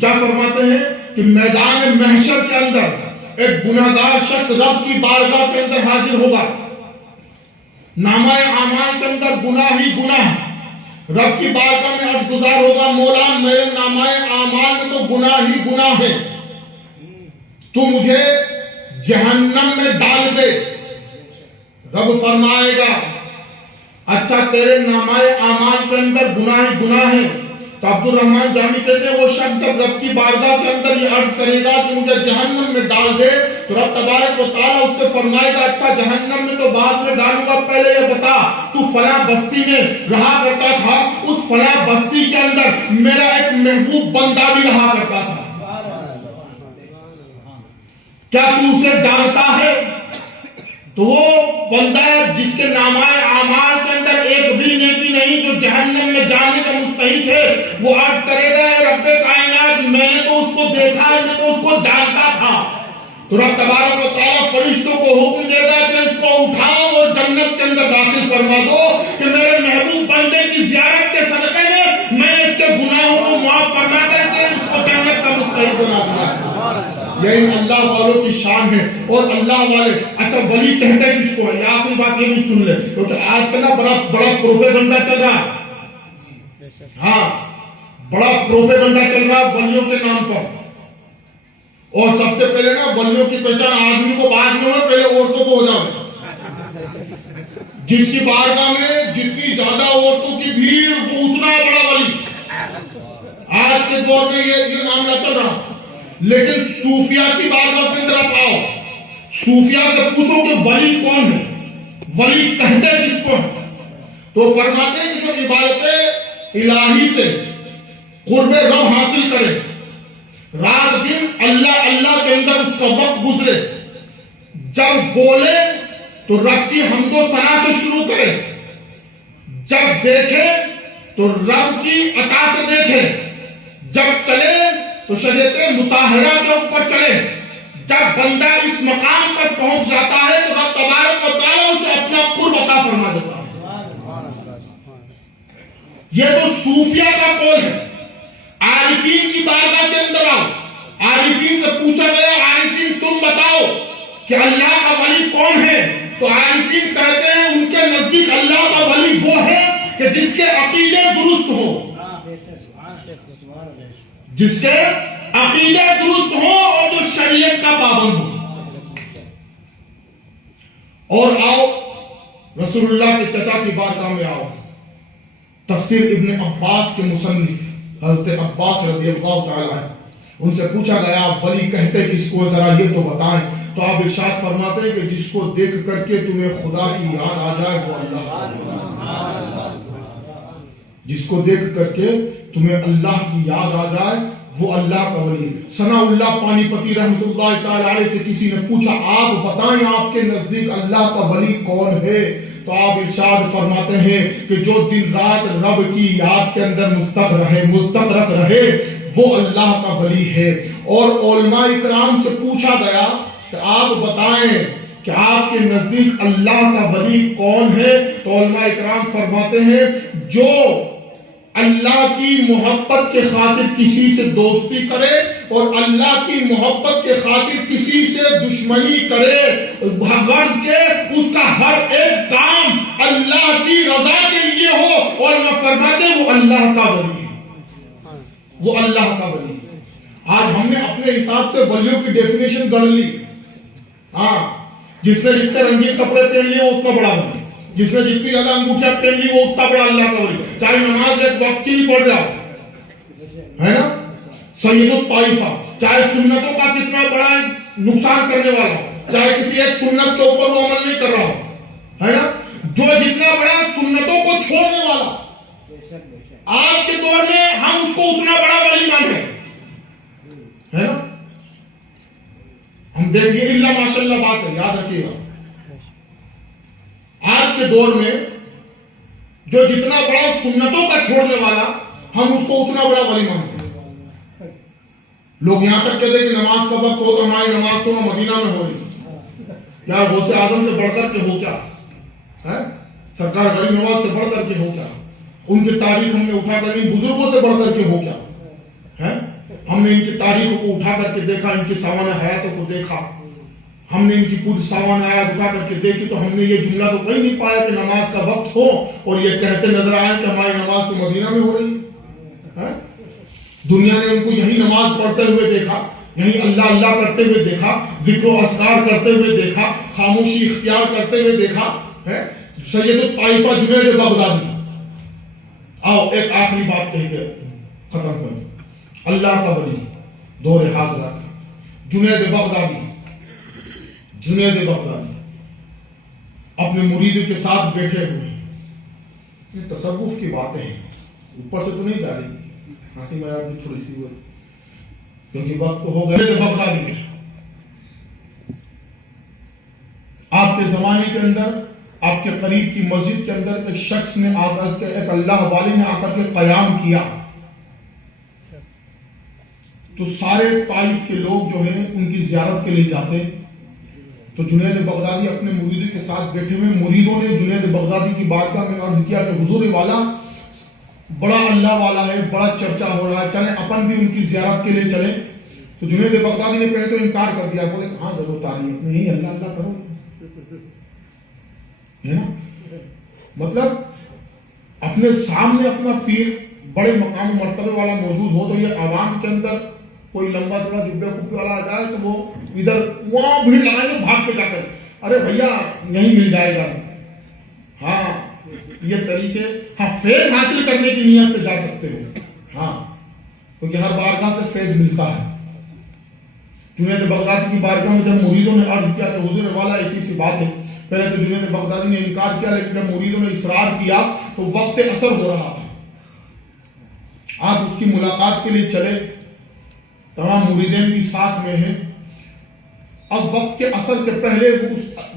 کیا فرماتے ہیں کہ میدان محشر کے اندر ایک گناہگار شخص رب کی بارگاہ کے اندر حاضر ہوگا، نامہ اعمال کے اندر گناہ ہی گناہ، رب کی بارگاہ میں عرض گزار ہوگا، مولا میرے نامہ اعمال میں تو گناہ ہی گناہ ہے، تو مجھے جہنم میں ڈال دے۔ رب فرمائے گا اچھا تیرے نامہ اعمال کے اندر گناہ ہی گناہ ہے، تو عبد الرحمن جامی کہتے ہیں وہ شخص جب رب کی بارگاہ کے اندر یہ عرض کرے گا کہ مجھے جہنم میں ڈال دے، تو رب تبارک و تعالیٰ اس سے فرمائے گا اچھا جہنم میں تو بعد میں ڈالوں گا، پہلے یہ بتا تو فلاں بستی میں رہا کرتا تھا، اس فلاں بستی کے اندر میرا ایک محبوب بندہ بھی رہا کرتا تھا، کیا تو اسے جانتا ہے؟ تو وہ بندہ جس کے نامہ اعمال کے اندر ایک بھی نیکی نہیں، جو جہنم میں جانے کا مستحق ہے، وہ عرض کرے گا اے رب کائنات میں نے تو اس کو دیکھا ہے، میں تو اس کو جانتا تھا۔ تو رب تبارک و تعالیٰ فرشتوں کو حکم دے گا کہ اس کو اٹھاؤ اور جنت کے اندر داخل فرما دو کہ میرے محبوب بندے کی زیارت کے صدقے میں اس کے گناہوں کو معاف فرما کر کے اس کو جنت کا مستحق بنا دیا۔ یہی اللہ والوں کی شان ہے، اور اللہ والے اچھا ولی کہتے ہیں کس کو؟ یہ آخری بات یہ بھی سن لے، کیونکہ آج کل نا بڑا پروپیگنڈا چل رہا ہے، ہاں بڑا پروپیگنڈا چل رہا ہے ولیوں کے نام پر، اور سب سے پہلے نا ولیوں کی پہچان آدمی کو بعد میں ہو، پہلے عورتوں کو ہو جائے، جس کی بارگاہ میں جتنی زیادہ عورتوں کی بھیڑ وہ اتنا بڑا ولی۔ آج کے دور میں یہ نام نہ چل رہا، لیکن صوفیہ کی بارگاہ کے اندر آپ آؤ، صوفیہ سے پوچھو کہ ولی کون ہے، ولی کہتے ہیں کس کو ہے، تو فرماتے ہیں کہ جو عبادت الہی سے قرب رب حاصل کرے، رات دن اللہ اللہ کے اندر اس کا وقت گزرے، جب بولے تو رب کی حمد و ثنا سے شروع کرے، جب دیکھے تو رب کی عطا سے دیکھے، جب چلے تو شریعت مطہرہ کے اوپر چلے، جب بندہ اس مقام پر پہنچ جاتا ہے تو رب تبارک و تعالیٰ اسے اپنا قرب عطا فرما دیتا ہے۔ یہ تو صوفیہ کا قول ہے۔ عارفین کی بارگاہ کے اندر آؤ، عارفین سے پوچھا گیا عارفین تم بتاؤ کہ اللہ کا ولی کون ہے، تو عارفین کہتے ہیں ان کے نزدیک اللہ کا ولی وہ ہے کہ جس کے عقیدے درست ہو، جس کے عقیدے درست ہو اور جو شریعت کا پابند ہو۔ اور آؤ رسول اللہ کے چچا کی بارگاہ میں آؤ، تفسیر ابن عباس کے مصنف حضرت عباس رضی اللہ تعالی عنہ، ان سے پوچھا گیا آپ ولی کہتے کس کو، ذرا یہ تو بتائیں، تو آپ ارشاد فرماتے ہیں کہ جس کو دیکھ کر کے تمہیں خدا کی یاد آ جائے وہ اللہ، جس کو دیکھ کر کے تمہیں اللہ کی یاد آ جائے وہ اللہ کا ولی۔ ثنا اللہ پانی پتی رحمت اللہ تعالی علیہ سے کسی نے پوچھا آپ بتائیں آپ کے نزدیک اللہ کا ولی کون ہے، تو آپ ارشاد فرماتے ہیں کہ جو دن رات رب کی یاد کے اندر مستغرق رہے وہ اللہ کا ولی ہے۔ اور علماء اکرام سے پوچھا گیا کہ آپ بتائیں کہ آپ کے نزدیک اللہ کا ولی کون ہے، تو علماء اکرام فرماتے ہیں جو اللہ کی محبت کے خاطر کسی سے دوستی کرے اور اللہ کی محبت کے خاطر کسی سے دشمنی کرے، غرض کے اس کا ہر ایک کام اللہ کی رضا کے لیے ہو، اور میں فرماتے ہیں وہ اللہ کا ولی ہے، وہ اللہ کا ولی ہے۔ آج ہم نے اپنے حساب سے ولیوں کی ڈیفینیشن گڑھ لی، ہاں جس نے جتنے رنگین کپڑے پہن لیے وہ اتنا بڑا ولی، جس نے جتنی زیادہ انگوٹھیاں پہن لی وہ اتنا بڑا اللہ کا ولی، چاہے نماز ایک وقت کی پڑھ رہا ہے نا، سید الطائفہ، چاہے سنتوں کا کتنا بڑا نقصان کرنے والا، چاہے کسی ایک سنت کے اوپر وہ عمل نہیں کر رہا ہے نا، جو جتنا بڑا سنتوں کو چھوڑنے والا، آج کے دور میں ہم اس کو اتنا بڑا ولی مان رہے ہیں نا، ہم دیکھیے اللہ ماشاء اللہ بات ہے، یاد رکھیے گا آج کے دور میں جو جتنا بڑا سنتوں کا چھوڑنے والا ہم اس کو اتنا بڑا ولی مانتے ہیں۔ لوگ یہاں تک کہتے ہیں کہ نماز کا وقت ہو تو ہماری نماز تو مدینہ میں ہو رہی، یار غوث اعظم سے بڑھ کر کے ہو کیا ہے، سرکار غریب نواز سے بڑھ کر کے ہو کیا، ان کی تاریخ ہم نے اٹھا کر ان بزرگوں سے بڑھ کر کے ہو کیا ہے، ہم نے ان کی تاریخوں کو اٹھا کر کے دیکھا، ان کی سوانح حیاتوں کو دیکھا، ہم نے ان کی کچھ سوانح حیات اٹھا کر کے دیکھی تو ہم نے یہ جملہ تو کہیں نہیں پایا کہ نماز کا وقت ہو اور یہ کہتے نظر آئے کہ ہماری نماز تو مدینہ میں ہو رہی ہے۔ دنیا نے ان کو یہی نماز پڑھتے ہوئے دیکھا، یہی اللہ اللہ کرتے ہوئے دیکھا، ذکر و اذکار کرتے ہوئے دیکھا، خاموشی اختیار کرتے ہوئے دیکھا ہے۔ سید الطائفہ جنید بغدادی، آؤ ایک آخری بات کہہ کے ختم کریں۔ اللہ کا ولی دور حاضرہ کا جنید بغدادی اپنے مریدوں کے ساتھ بیٹھے ہوئے، یہ تصوف کی باتیں ہیں، اوپر سے تو نہیں جا رہی، ہنسی مذاق بھی تھوڑی سی ہوئی کیونکہ وقت ہو گئے۔ بغدادی آپ کے زمانے کے اندر، آپ کے قریب کی مسجد کے اندر ایک شخص نے آ کر کے، ایک اللہ والی نے آ کر کے قیام کیا تو سارے طائف کے لوگ جو ہیں ان کی زیارت کے لیے جاتے۔ تو جنید بغدادی اپنے مریدوں کے ساتھ بیٹھے ہوئے، مریدوں نے جنید بغدادی کی بارگاہ میں عرض کیا کہ حضور والا بڑا اللہ والا ہے، بڑا چرچا ہو رہا ہے، چلیں اپن بھی ان کی زیارت کے لیے چلیں۔ تو جنید بغدادی نے پہلے تو انکار کر دیا، بولے کہاں ضرورت آ رہی ہے، نہیں اللہ اللہ کرو، ہے نا؟ مطلب اپنے سامنے اپنا پیر بڑے مقام و مرتبے والا موجود ہو تو یہ عوام کے اندر کوئی لمبا تھوڑا جبے کپے والا آ جائے تو وہ ادھر وہاں بھیڑ لگائیں گے بھاگ کے جا کر، ارے بھیا یہیں مل جائے گا۔ ہاں یہ طریقے، ہاں فیض حاصل کرنے کی نیت سے جا سکتے ہو، ہاں کیونکہ ہر بارگاہ سے فیض ملتا ہے۔ جنید بغدادی کی بارگاہ میں جب مریدوں نے عرض کیا کہ حضور والا ایسی سی بات ہے، پہلے تو جنید بغدادی نے انکار کیا، لیکن جب مریدوں نے اصرار کیا تو وقت اثر ہو رہا تھا، آپ اس کی ملاقات کے لیے چلے، تمام مریدین بھی ساتھ میں ہیں۔ اب وقت کے اثر کے پہلے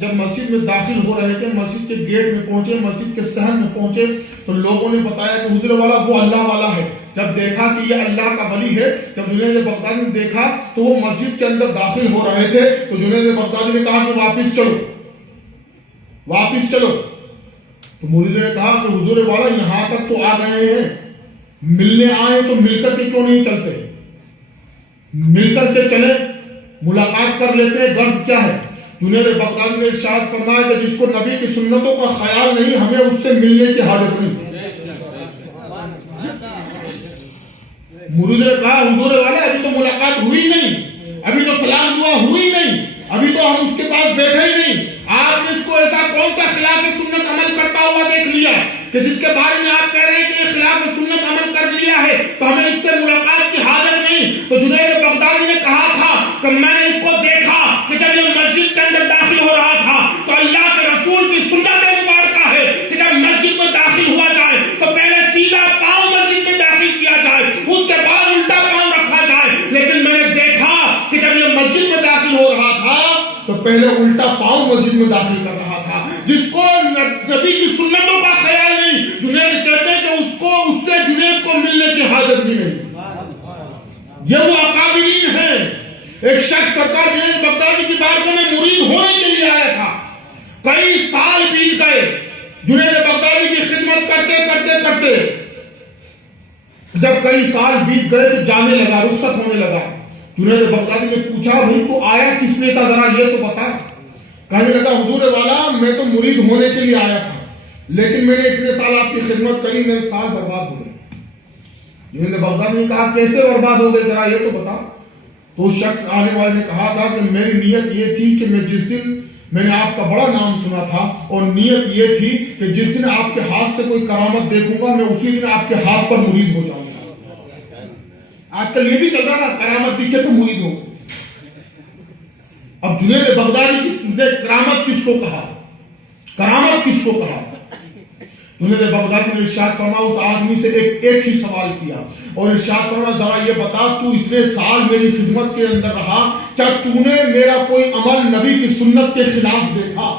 جب مسجد میں داخل ہو رہے تھے، مسجد کے گیٹ میں پہنچے، مسجد کے صحن میں پہنچے تو لوگوں نے بتایا کہ حضور والا وہ اللہ والا ہے۔ جب دیکھا کہ یہ اللہ کا ولی ہے، جب جنید بغدادی نے دیکھا تو وہ مسجد کے اندر داخل ہو رہے تھے تو جنید بغدادی نے کہا کہ واپس چلو واپس چلو۔ تو مریدوں نے کہا کہ حضور والا یہاں تک تو آ گئے ہیں، ملنے آئے تو مل کر کے کیوں نہیں چلتے، مل کر کے چلے، ملاقات کر لیتے ہیں، غرض کیا ہے؟ جنید بغدادی نے ارشاد فرمایا کہ جس کو نبی کی سنتوں کا خیال نہیں، ہمیں اس سے ملنے کی حاجت نہیں۔ مرید نے کہا حضور والا ابھی تو ملاقات ہوئی نہیں، ابھی تو سلام دعا ہوئی نہیں، ابھی تو ہم اس کے پاس بیٹھے ہی نہیں، آپ نے اس کو ایسا کون سا خلاف سنت عمل کرتا ہوا دیکھ لیا کہ جس کے بارے میں آپ کہہ رہے ہیں کہ یہ خلاف سنت عمل کر لیا ہے تو ہمیں اس سے ملاقات کی حاجت نہیں۔ تو جنید بغدادی نے کہا تھا کہ میں نے اس کو دیکھا کہ جب یہ مسجد کے اندر داخل ہو رہا تھا تو اللہ کے رسول کی سنت مبارکہ ہے کہ جب مسجد میں داخل ہوا جائے تو پہلے سیدھا پاؤں مسجد میں داخل کیا جائے، اس کے بعد الٹا پاؤں رکھا جائے، لیکن میں نے دیکھا کہ جب یہ مسجد میں داخل ہو رہا تھا تو پہلے الٹا پاؤں مسجد میں داخل کر رہا تھا۔ جس کو نبی کی سنتوں کا خیال نہیں، جنید کہتے ہیں کہ اس سے جنید کو ملنے کی حاجت بھی نہیں۔ یہ وہ اکابرین ہیں۔ ایک شخص سرکار جنید بغدادی کی بارگاہ میں مرید ہونے کے لیے آیا تھا، کئی سال بیت گئے جنید بغدادی کی خدمت کرتے کرتے کرتے، جب کئی سال بیت گئے تو جانے لگا، رخصت ہونے لگا۔ جنید بغدادی نے پوچھا بھائی تو آیا کس لیے تھا، ذرا یہ تو بتا۔ کہنے لگا حضور والا میں تو مرید ہونے کے لیے آیا تھا، لیکن میں نے اتنے سال آپ کی خدمت کری، میرے سال برباد ہو گئے۔ جنید بغدادی نے کہا کیسے برباد ہو گئے، ذرا یہ تو بتا۔ تو اس شخص آنے والے نے کہا تھا کہ میری نیت یہ تھی کہ میں جس دن میں نے آپ کا بڑا نام سنا تھا اور نیت یہ تھی کہ جس دن آپ کے ہاتھ سے کوئی کرامت دیکھوں گا میں اسی دن آپ کے ہاتھ پر مرید ہو جاؤں گا۔ آج کل یہ بھی چل رہا نا، کرامت دکھے تو مرید ہو۔ اب جنید بغدادی نے کرامت کس کو کہا، کرامت کس کو کہا؟ جنید بغدادی نے ارشاد فرمایا، اس آدمی سے ایک ہی سوال کیا اور ارشاد فرمایا ذرا یہ بتا تو اتنے سال میری خدمت کے اندر رہا، کیا تو نے میرا کوئی عمل نبی کی سنت کے خلاف دیکھا؟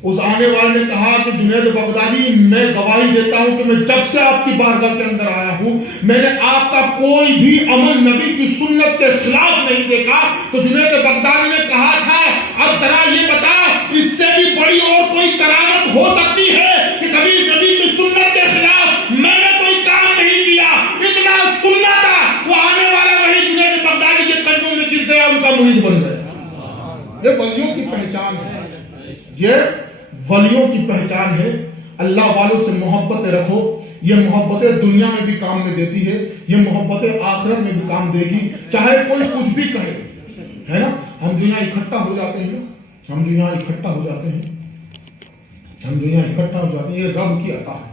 اس آنے والے نے کہا کہ جنید بغدادی میں گواہی دیتا ہوں کہ میں جب سے آپ کی بارگاہ کے اندر آیا ہوں میں نے آپ کا کوئی بھی عمل نبی کی سنت کے خلاف نہیں دیکھا۔ تو جنید بغدادی نے کہا تھا اب ذرا یہ بتا اس سے بھی بڑی اور کوئی کرامت ہو سکتی ہے کہ کبھی نبی کی سنت کے خلاف میں نے کوئی کام نہیں کیا، اتنا سنت مرید بن گیا. یہ ولیوں کی پہچان ہے, یہ ولیوں کی پہچان ہے. اللہ والوں سے محبت رکھو, یہ محبتیں دنیا میں بھی کام میں دیتی ہے, یہ محبتیں آخرت میں بھی کام دے گی, چاہے کوئی کچھ بھی کہے, ہے نا. ہم دنیا اکٹھا ہو جاتے ہیں, ہم دنیا اکٹھا ہو جاتے ہیں, ہم دنیا اکٹھا ہو جاتے ہیں, یہ رب کی عطا ہے.